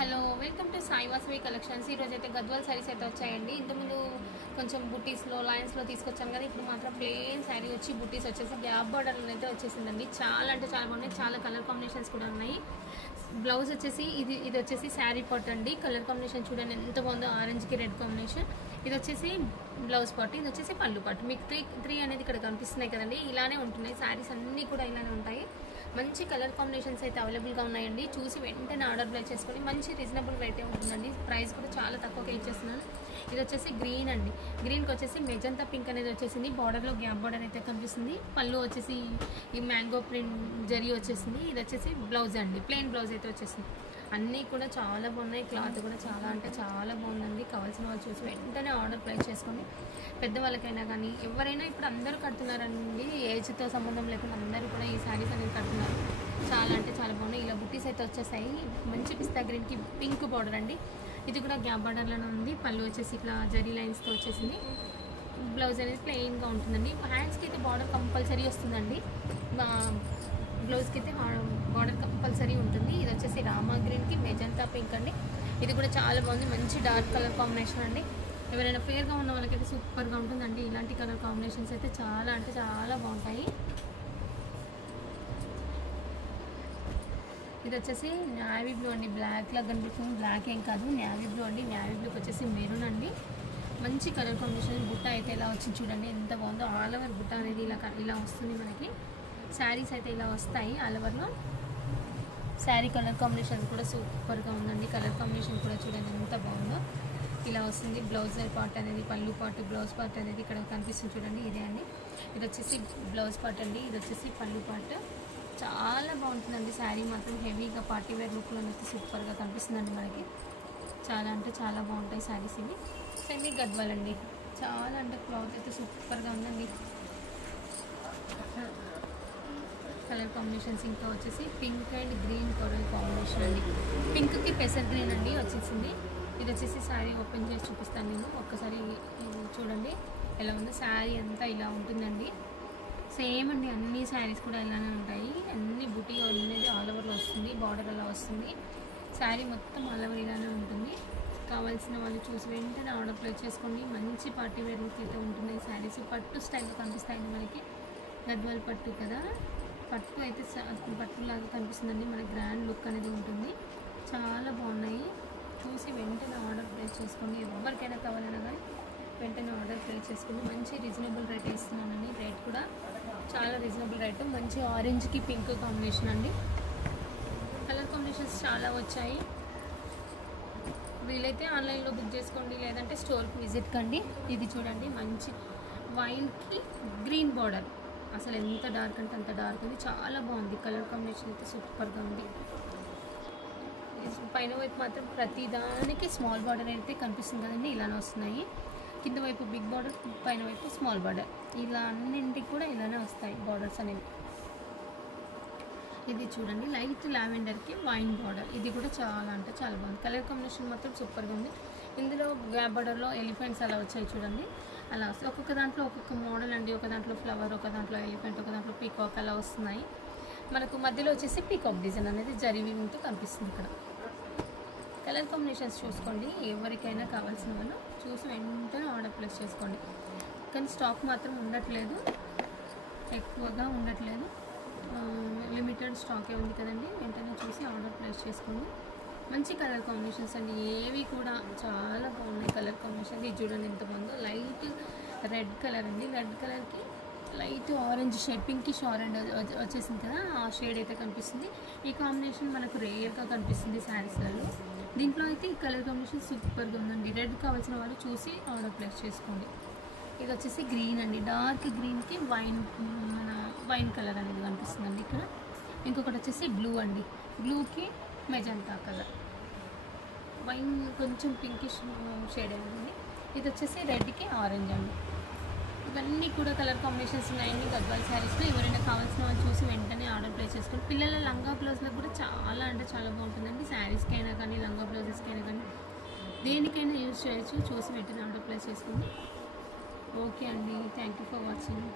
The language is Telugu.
Hello welcome to Sai Vasavi collections. ఈరోజు అయితే గద్వాల్ శారీస్ అయితే వచ్చాయండి. ఇంతకుముందు కొంచెం బుటీస్లో లైన్స్లో తీసుకొచ్చాను కదా, ఇప్పుడు మాత్రం ప్లెయిన్ శారీ వచ్చి బుటీస్ వచ్చేసి గ్యాప్ బార్డర్లో అయితే వచ్చేసిందండి. చాలా అంటే చాలా బాగున్నాయి, చాలా కలర్ కాంబినేషన్స్ కూడా ఉన్నాయి. బ్లౌజ్ వచ్చేసి ఇది వచ్చేసి శారీ పార్ట్ అండి. కలర్ కాంబినేషన్ చూడండి ఎంత బాగుందో, ఆరెంజ్కి రెడ్ కాంబినేషన్. ఇది వచ్చేసి బ్లౌజ్ పార్ట్, ఇది వచ్చేసి పళ్ళు పార్ట్. మీకు త్రీ అనేది ఇక్కడ కనిపిస్తున్నాయి కదండి, ఇలానే ఉంటున్నాయి శారీస్ అన్నీ కూడా, ఇలానే ఉంటాయి. మంచి కలర్ కాంబినేషన్స్ అయితే అవైలబుల్గా ఉన్నాయండి. చూసి వెంటనే ఆర్డర్ ప్లేస్ చేసుకొని మంచి రీజనబుల్ రేటే ఉంటుందండి. ప్రైస్ కూడా చాలా తక్కువగా ఇచ్చేస్తున్నాను. ఇది వచ్చేసి గ్రీన్ అండి. గ్రీన్కి వచ్చేసి మెజంతా పింక్ అనేది వచ్చేసింది. బార్డర్లో గ్యాప్ బార్డర్ అయితే కనిపిస్తుంది. పళ్ళు వచ్చేసి ఈ మ్యాంగో ప్రింట్ జరీ వచ్చేసింది. ఇది వచ్చేసి బ్లౌజ్ అండి, ప్లెయిన్ బ్లౌజ్ అయితే వచ్చేసింది. అన్నీ కూడా చాలా బాగున్నాయి. క్లాత్ కూడా చాలా అంటే చాలా బాగుందండి. కావాల్సిన వాళ్ళు చూసి వెంటనే ఆర్డర్ ప్లేస్ చేసుకోండి. పెద్దవాళ్ళకైనా కానీ ఎవరైనా ఇప్పుడు అందరూ కడుతున్నారండి, ఏజ్తో సంబంధం లేకుండా అందరూ కూడా ఈ శారీస్ అనేది కడుతున్నారు. చాలా అంటే చాలా బాగున్నాయి. ఇలా బుట్టీస్ అయితే వచ్చేసాయి. మంచి పిస్తా గ్రీన్కి పింక్ బార్డర్ అండి. ఇది కూడా గ్యాప్ బార్డర్లోనే ఉంది. పళ్ళు వచ్చేసి ఇట్లా జరీ లైన్స్తో వచ్చేసింది. బ్లౌజ్ అనేది ప్లెయిన్గా ఉంటుందండి. హ్యాండ్స్కి అయితే బార్డర్ కంపల్సరీ వస్తుందండి. బ్లౌజ్కి అయితే బార్డర్ కంపల్సరీ ఉంటుంది. ఇది వచ్చేసి రామా గ్రీన్కి మెజంతా పింక్ అండి. ఇది కూడా చాలా బాగుంది, మంచి డార్క్ కలర్ కాంబినేషన్ అండి. ఎవరైనా ఫేర్గా ఉన్న వాళ్ళకైతే సూపర్గా ఉంటుందండి. ఇలాంటి కలర్ కాంబినేషన్స్ అయితే చాలా అంటే చాలా బాగుంటాయి. ఇది వచ్చేసి నేవీ బ్లూ అండి. బ్లాక్లా కనిపిస్తుంది, బ్లాక్ ఏం కాదు, నేవీ బ్లూ అండి. నేవీ బ్లూకి వచ్చేసి మెరూన్ అండి. మంచి కలర్ కాంబినేషన్. బుట్ట అయితే ఇలా వచ్చింది చూడండి, ఎంత బాగుందో. ఆల్ ఓవర్ బుట్ట అనేది ఇలా వస్తుంది మనకి. శారీస్ అయితే ఇలా వస్తాయి ఆల్ ఓవర్లో. శారీ కలర్ కాంబినేషన్ కూడా సూపర్గా ఉందండి. కలర్ కాంబినేషన్ కూడా చూడండి ఎంత బాగుందో. ఇలా వస్తుంది. బ్లౌజ్ పార్ట్ అనేది, పళ్ళు పార్ట్, బ్లౌజ్ పార్ట్ అనేది ఇక్కడ కనిపిస్తుంది చూడండి, ఇదే అండి. ఇది వచ్చేసి బ్లౌజ్ పార్ట్ అండి. ఇది వచ్చేసి పళ్ళు పార్ట్. చాలా బాగుంటుందండి. శారీ మాత్రం హెవీగా పార్టీ వేర్ లుక్లో అయితే సూపర్గా కనిపిస్తుందండి మనకి. చాలా అంటే చాలా బాగుంటాయి శారీస్ ఇవి. సెమీ గద్వాల్ అండి. చాలా అంటే క్లాత్ అయితే సూపర్గా ఉందండి. కలర్ కాంబినేషన్స్ ఇంకా వచ్చేసి pink and green colour combination అండి. పింక్కి పెసర్ గ్రీన్ అండి వచ్చేసింది. ఇది వచ్చేసి శారీ ఓపెన్ చేసి చూపిస్తాను నేను. ఒక్కసారి చూడండి ఎలా ఉందో. శారీ అంతా ఇలా ఉంటుందండి. సేమ్ అండి, అన్ని శారీస్ కూడా ఇలానే ఉంటాయి. అన్ని బుటీ అనేది ఆల్ ఓవర్లో వస్తుంది. బార్డర్ అలా వస్తుంది. శారీ మొత్తం ఆల్ ఓవర్ ఇలానే ఉంటుంది. కావాల్సిన వాళ్ళు చూసి వెంటనే ఆర్డర్ ప్లేస్ చేసుకోండి. మంచి పార్టీ వేర్ లుక్ అయితే ఉంటున్నాయి శారీస్. పట్టు స్టైల్లో కనిపిస్తాయండి మనకి. గద్వాల్ పట్టు కదా, పట్టు అయితే పట్టులాగా కనిపిస్తుందండి. మన గ్రాండ్ లుక్ అనేది ఉంటుంది. చాలా బాగున్నాయి. చూసి వెంటనే ఆర్డర్ ప్లేస్ చేసుకోండి. ఎవరికైనా కావాలన్నా కానీ వెంటనే ఆర్డర్ ప్లేస్ చేసుకోండి. మంచి రీజనబుల్ రేట్ ఇస్తున్నానండి. రేట్ కూడా చాలా రీజనబుల్ రేటు. మంచి ఆరెంజ్కి పింక్ కాంబినేషన్ అండి. కలర్ కాంబినేషన్స్ చాలా వచ్చాయి. వీలైతే ఆన్లైన్లో బుక్ చేసుకోండి, లేదంటే స్టోర్కి విజిట్ కండి. ఇది చూడండి, మంచి వైన్కి గ్రీన్ బార్డర్. అసలు ఎంత డార్క్ అంటే అంత డార్క్ ఉంది. చాలా బాగుంది. కలర్ కాంబినేషన్ అయితే సూపర్గా ఉంది. పైన వైపు మాత్రం ప్రతి దానికి స్మాల్ బార్డర్ అయితే కనిపిస్తుంది కదండి, ఇలానే వస్తున్నాయి. కింద వైపు బిగ్ బార్డర్, పైన వైపు స్మాల్ బార్డర్, ఇలా అన్నింటికి కూడా ఇలానే వస్తాయి బార్డర్స్ అనేవి. ఇది చూడండి, లైట్ లావెండర్కి వైన్ బార్డర్. ఇది కూడా చాలా అంటే చాలా బాగుంది. కలర్ కాంబినేషన్ మాత్రం సూపర్గా ఉంది. ఇందులో గ్యాప్ బార్డర్లో ఎలిఫెంట్స్ అలా వచ్చాయి చూడండి, అలా వస్తాయి. ఒక్కొక్క దాంట్లో ఒక్కొక్క మోడల్ అండి. ఒక దాంట్లో ఫ్లవర్, ఒక దాంట్లో ఎలిఫెంట్, ఒక దాంట్లో పీకాక్ అలా వస్తున్నాయి. మనకు మధ్యలో వచ్చేసి పీకాక్ డిజైన్ అనేది జరివింగ్తో కనిపిస్తుంది ఇక్కడ. కలర్ కాంబినేషన్స్ చూసుకోండి. ఎవరికైనా కావాల్సిన వాళ్ళు చూసి వెంటనే ఆర్డర్ ప్లేస్ చేసుకోండి. కానీ స్టాక్ మాత్రం ఉండట్లేదు, ఎక్కువగా ఉండట్లేదు, లిమిటెడ్ స్టాకే ఉంది కదండి. వెంటనే చూసి ఆర్డర్ ప్లేస్ చేసుకోండి. మంచి కలర్ కాంబినేషన్స్ అండి. ఏవి కూడా చాలా బాగున్నాయి కలర్ కాంబినేషన్. ఇది చూడండి ఎంత బాగుందో. లైట్ రెడ్ కలర్ అండి. రెడ్ కలర్కి light orange shade, pinkish orange వచ్చేసింది కదా, ఆ షేడ్ అయితే కనిపిస్తుంది. ఈ కాంబినేషన్ మనకు రేర్గా కనిపిస్తుంది శారీస్లలో. దీంట్లో అయితే ఈ కలర్ కాంబినేషన్ సూపర్గా ఉందండి. రెడ్ కావాల్సిన వాళ్ళు చూసి ఆర్డర్ ప్లేస్ చేసుకోండి. ఇది వచ్చేసి గ్రీన్ అండి. డార్క్ గ్రీన్కి వైన్ కలర్ అనేది కనిపిస్తుందండి ఇక్కడ. ఇంకొకటి వచ్చేసి బ్లూ అండి. బ్లూకి మెజంతా కలర్, వైన్ కొంచెం పింకిష్ షేడ్ అనేది. ఇది వచ్చేసి రెడ్కి ఆరెంజ్ అండి. ఇవన్నీ కూడా కలర్ కాంబినేషన్స్ ఉన్నాయండి గద్వాల్ శారీస్లో. ఎవరైనా కావాల్సిన వాళ్ళు చూసి వెంటనే ఆర్డర్ ప్లేస్ చేసుకోండి. పిల్లల లంగా బ్లౌజ్లకు కూడా చాలా అంటే చాలా బాగుంటుందండి. శారీస్కి అయినా కానీ, లంగా బ్లౌజెస్కి అయినా కానీ, దేనికైనా యూజ్ చేయొచ్చు. చూసి వెంటనే ఆర్డర్ ప్లేస్ చేసుకోండి. ఓకే అండి, థ్యాంక్ యూ ఫర్ వాచింగ్.